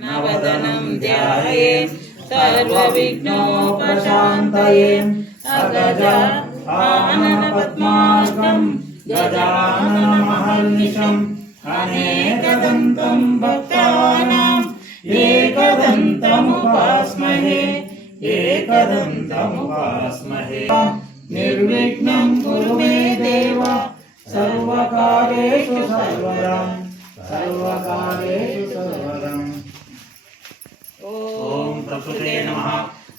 नवदनं ध्यायेत् सर्वविघ्नोपशान्तये अगजाननपद्मार्कं गजाननमहर्निशम् अनेकदन्तं भक्तानाम् एकदन्तमुपास्महे एकदन्तमुपास्महे। निर्विघ्नं कुरु मे देव सर्वकार्येषु सर्वदा सर्वकार्येषु सर्वदा। ओम प्रकृते नमः,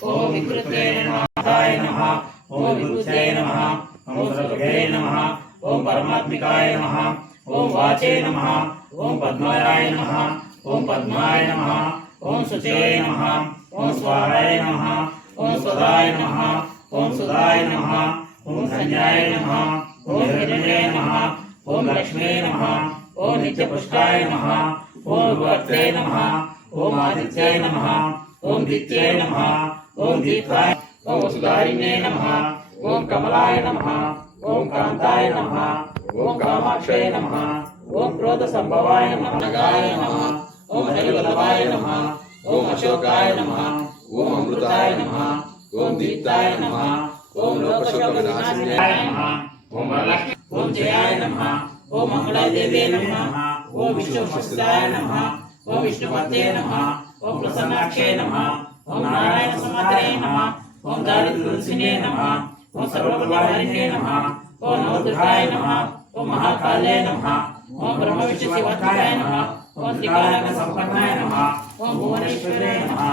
ओम विकृते नमः, दाय नमः, ओम विभूते नमः, ओम सर्वभे नमः, ओम परमात्मिकाय नमः, ओम वाचे नमः, ओम पद्माय नमः, ओम पद्माय नमः, ओम शुचे नमः, ओम स्वाहाय नमः, ओम स्वदाय नमः, ओम सुदाय नमः, ओम धन्याय नमः, ओम हिरण्ये नमः, ओम लक्ष्मी नमः, ओम नित्यपुष्टाय नमः, ओम वर्ते नमः, ओम आदित्याय नमः, ओम दित्याय नमः, ओम दीपाय, ओम सुधारिणे नमः, ओम कमलाय नमः, ओम कांताय नमः, ओम कामाक्षय नमः, ओम क्रोध संभवाय नमः, नगाय नमः, ओम हरिवल्लभाय नमः, ओम अशोकाय नमः, ओम अमृताय नमः, ओम दीप्ताय नमः, ओम लोकशोक विनाशिनाय नमः, ओम वरलक्ष्मी, ओम जयाय नमः, ओम मंगलादेवी नमः, ओम विष्णुवक्षस्थाय नमः, ओम विष्णुपते नमः, ओम प्रसन्नाक्षे नमः, ओम नारायण समत्रे नमः, ओम दारिद्र्यदुर्शिने नमः, ओम सर्वप्रभारिणे नमः, ओम नवदुर्गाय नमः, ओम महाकाले नमः, ओम ब्रह्मविष्णुशिवात्मकाय नमः, ओम त्रिकालसम्पन्नाय नमः, ओम भुवनेश्वरे नमः।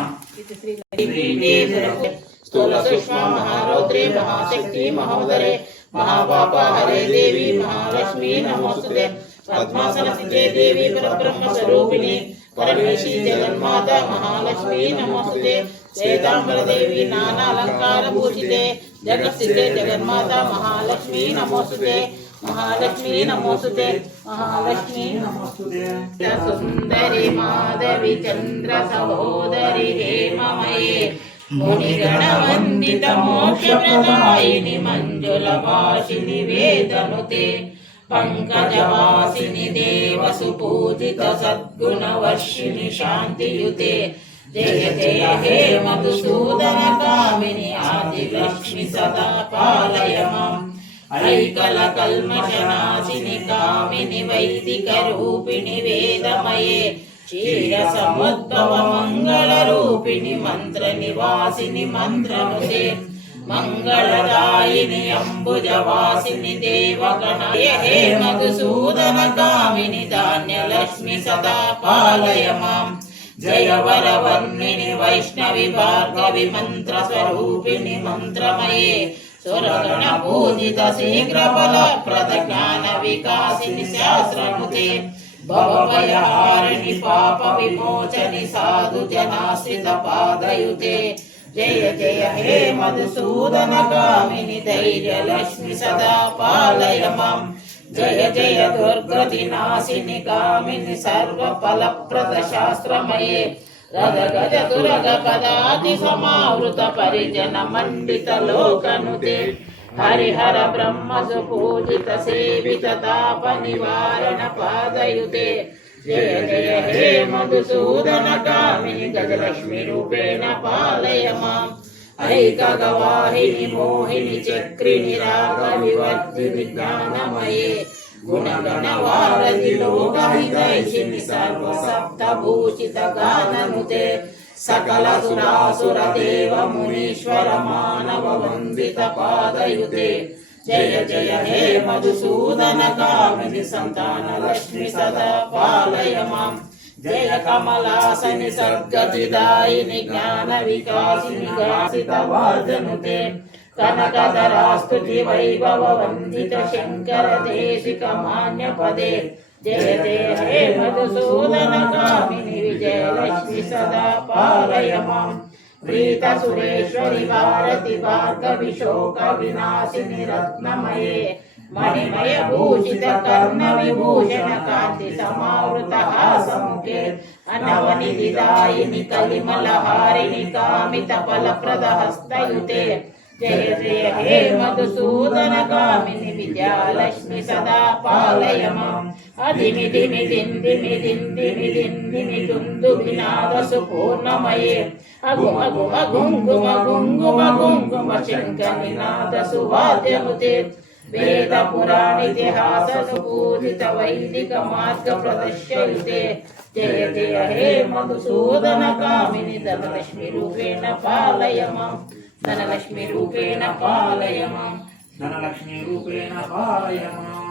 स्थूलसूक्ष्म महारौद्रे महाशक्ति महोदरे महापापा हरे देवी महालक्ष्मी नमोस्तुते। पद्मासनस्थिते देवी परब्रह्म स्वरूपिणी परमेशी जगन्माता महालक्ष्मी नमोस्तुते। श्वेतांबर देवी नाना अलंकार भूषिते जगत्स्थिते जगन्माता महालक्ष्मी नमोस्तुते। महालक्ष्मी नमोस्तुते महालक्ष्मी नमोस्तुते। सुंदरी माधवी चंद्र सहोदरी हेममये मुनिगणवन्दित मोक्षप्रदायिनि मंजुलभाषिनि वेदनुते। पंकजवासिनि देवसुपूजित सद्गुणवर्षिणि शान्तियुते। जय जय हे मधुसूदन कामिनि आदिलक्ष्मि सदा पालय माम्। ऐकलकल्मषनाशिनि कामिनि वैदिकरूपिणि वेदमये क्षीरसमुद्भव मङ्गलरूपिणि मन्त्रनिवासिनि मन्त्रनुते। मंगलदायिनि अंबुजवासिनि देवगणय हे मधुसूदन कामिनि धान्यलक्ष्मि सदा पालय माम्। जय वरवर्णिनि वैष्णवि भार्गवि मन्त्रस्वरूपिणि मन्त्रमये सुरगण पूजित शीघ्रफलप्रद ज्ञान विकासिनि शास्त्रनुते। भवभयहारिणि पाप विमोचनि साधु जनाश्रित पादयुते। जय जय हे मधुसूदन कामिनि धैर्यलक्ष्मि सदा पालय माम्। जय जय दुर्गतिनाशिनि कामिनि सर्वफलप्रद शास्त्रमये रद गज दुर्ग पदाति समावृत परिजन मंडित लोकनुते। हरिहर ब्रह्म सुपूजित सेवित ताप निवारण पादयुते। जय जय हे मधुसूदन कामिनि गजलक्ष्मी रूपेण पालय माम्। ऐकगवाहिनि मोहिनि चक्रिणि रागविवर्धिनि ज्ञानमये गुणगणवारधि लोकहितैषिणि सर्वसप्तभूषित गाननुते। सकल सुरासुर देव मुनीश्वर मानव वन्दित पादयुते। जय जय हे मधुसूदन कामिनि संतान लक्ष्मि सदा पालय माम्। जय कमलासनि सद्गतिदायिनि ज्ञान विकासिनि गासित वादनुते। कनकधरास्तुति वैभव वन्दित शंकर देशिक मान्य पदे। जय जय हे मधुसूदन कामिनि विजयलक्ष्मि सदा पालय माम्। प्रीत सुरेश्वरि भारति भार्गवि शोक विनाशिनि रत्नमये मणिमय भूषित कर्ण विभूषण कांति समावृत हासमुखे अनवनिधिदायिनि कलिमलहारिणि कामित फलप्रद हस्तयुते। जय जय हे मधुसूदन कामिनि विद्यालक्ष्मी सदा पालय माम् अधिमि धिमि दिन धिमि दिन धिमि दिन धिमि दुन्दु विनाद सुपूर्णमये अगुम अगुम गुङ्गुम गुङ्गुम गुङ्गुम शङ्खनिनाद सुवाद्यमुते वेद पुराण इतिहास सुपूजित वैदिक मार्ग प्रदर्शयुते जय जय हे मधुसूदन कामिनि धनलक्ष्मी रूपेण पालय माम् धनलक्ष्मी रूपेण पालय माम् धनलक्ष्मी रूपेण पालय माम्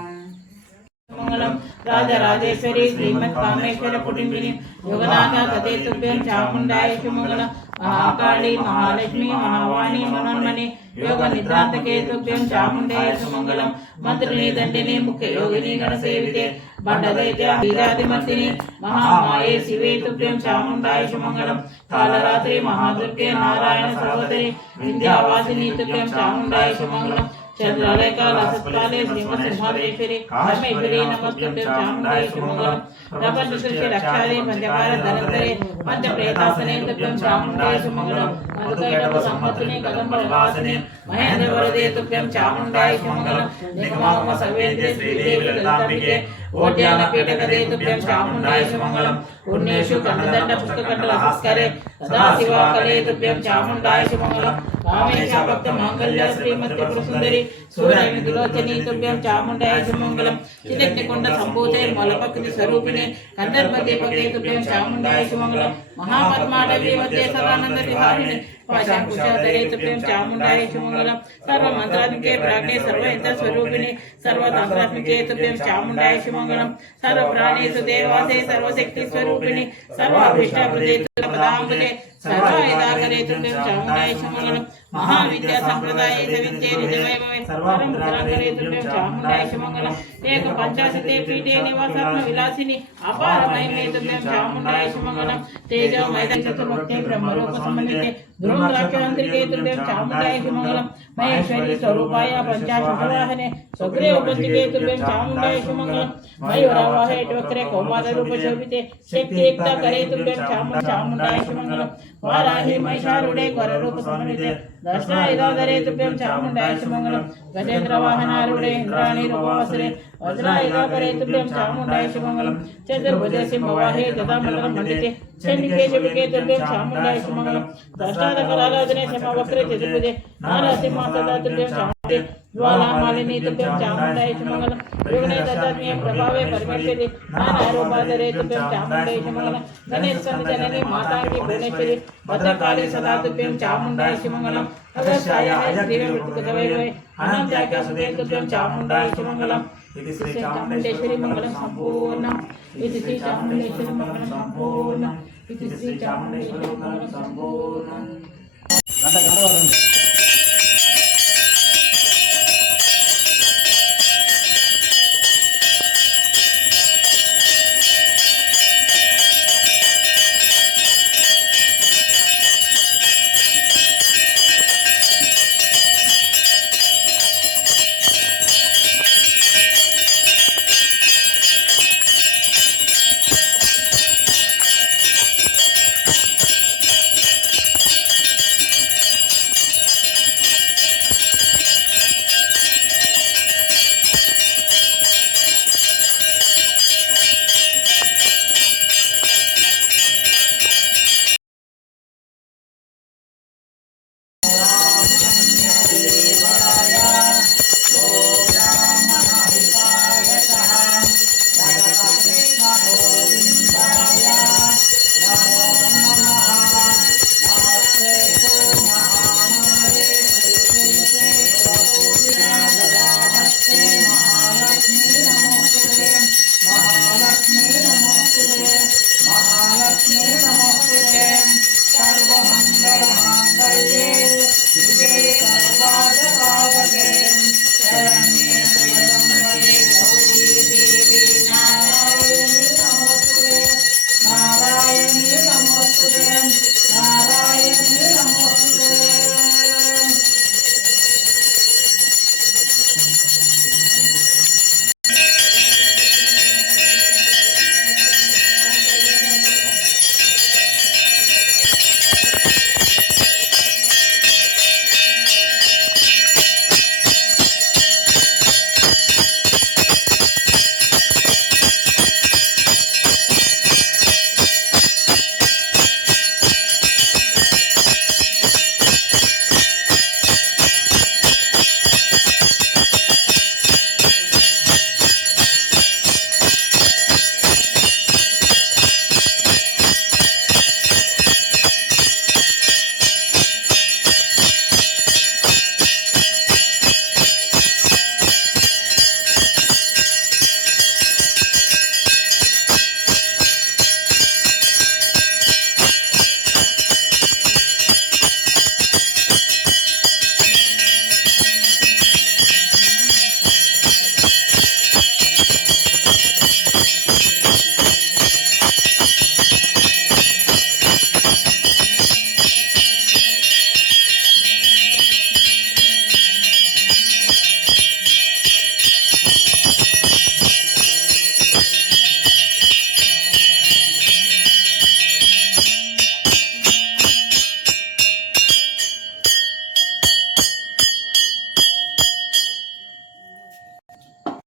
मंगलम राजराजेश्वरी श्रीमत् कामेश्वर कुटुंबिनी योगनाथा तते तुभ्यं चामुण्डाय मंगलम महाकाली महालक्ष्मी महावाणी मनोन्मणि योग निद्रांतके तुभ्यं चामुण्डाय मंगलम मंत्रिणी दंडिनी मुख्य योगिनी गण सेविते बंडदैत्य बीजादिमर्दिनी महामाये शिवे तुभ्यं चामुण्डाय मंगलम कालरात्रि महादुर्गे नारायण सहोदरी विद्यावासिनी तुभ्यं चामुण्डाय मंगलम चंद्रालय लसत्काले श्रीमत्सिंहादेश्वरी परमेश्वरी नमस्तुभ्यं चामुण्डाय मंगलम प्रपंच सृष्टि रक्षादे पंचकार धनंतरे पंच प्रेतासने तुभ्यं चामुण्डाय मंगलम मधुकैटभ संवत्सने कदम्ब वासने महेंद्र वरदे तुभ्यं चामुण्डाय मंगलम निगमागम सर्वेन्द्रिय श्रीदेवी ललितांबिके ओड्यान पीठकदे तुभ्यं चामुण्डाय मंगलम पुण्येषु कण्डदण्ड पुस्तकण्डलहस्करे सदा शिवा कले तुभ्यं चामुण्डाय मंगलम कामेश भक्त मांगल्य श्रीमती सुंदरी सूर्यनि दुलोचनी तुभ्यं चामुण्डाय मंगलम चिदग्निकुंड संभूते मलपक्ति स्वरूपिणे कंदर्पदे पगे तुभ्यं चामुण्डाय मंगलम महापद्माडवी मध्ये सदानंद विहारिणे पाशांकुशधरे तुभ्यं चामुण्डाय मंगलम सर्व मंत्रात्मिके प्राज्ञे सर्वहित स्वरूपिणे सर्वतंत्रात्मिके तुभ्यं चामुण्डाय मंगलम सर्व प्राणेषु देवासे सर्वशक्ति स्वरूपिणे सर्व अभीष्टप्रदे पदांबुजे सर्वायुधाकरे तुभ्यं चामुण्डाय मंगलम महाविद्या संप्रदाय विद्ये निजवैभवे सर्वमुद्राकरे तुभ्यं चामुण्डाय मंगलम एक पंचाशते पीठे निवासात्म विलासिनी अपार महिमे तुभ्यं चामुण्डाय मंगलम तेजो मैदान चतुर्मुखे ब्रह्मरूप समन्विते ध्रुवराक्षांतरिके तुभ्यं चामुण्डाय मंगलम महेश्वरी स्वरूपाय पंचाशतवाहने सुग्रीव पंचके तुभ्यं चामुण्डाय मंगलम मयूरवाहे वक्रे कौमार रूप शोभिते शक्ति एकता करे तुभ्यं चामुण्डाय मंगलम वाराही महिषारूढे वर रूप समन्विते दशनायुधाधरे तुभ्यं चामुण्डाय मंगलम गजेन्द्र वाहनारूढे इंद्राणी रूपवसरे वज्रायुधाधरे तुभ्यं चामुण्डाय मंगलम चतुर्भुजे सिंहवाहे गदामण्डलं मण्डिते चण्डिके शबिके तुभ्यं चामुण्डाय मंगलम दष्टादकराराधने क्षमावक्रे चतुर्भुजे नारसिंहासदा तुभ्यं चामुण्डाय ज्वालामालिनी तुभ्यं चामुण्डाय मंगलम युगने दत्तात्म्ये प्रभावे परमेश्वरी नानारूपाधरे तुभ्यं चामुण्डाय मंगलम गणेशजननी मातांगी भुवनेश्वरी भद्रकाली सदा तुभ्यं चामुण्डाय मंगलम अगस्त्याय श्रीवैवैवै अनंत्याख्या सुदे तुभ्यं चामुण्डाय मंगलम इति श्री चामुण्डेश्वरी मंगलम संपूर्णम् इति श्री चामुण्डेश्वरी मंगलम संपूर्णम् इति श्री चामुण्डेश्वरी मंगलम संपूर्णम्